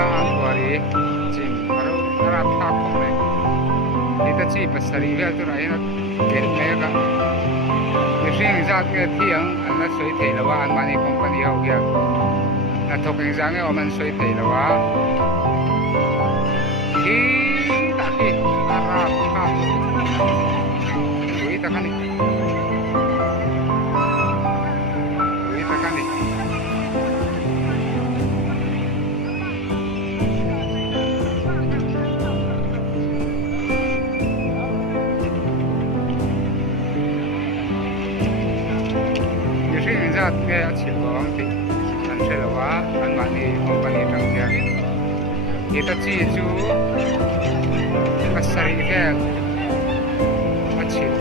ang kuari jing aro nara thak khomle ita chi pasari vel tu rai na ke me ka machine zat ke thiang an na soi thei lawa an mani company ho ya na thok eng jang e oman soi thei lawa hi ta hi nara thak ui ta kani zat ke chil ko ang ti an se lawa an mani company tang kya ita chi chu kasari ke achil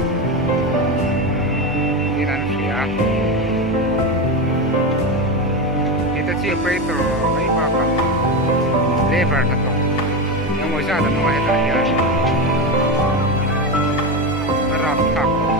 inan sia ita chi operator ai ba ka labor ka to yang mo ja da no ai ta ya arap thak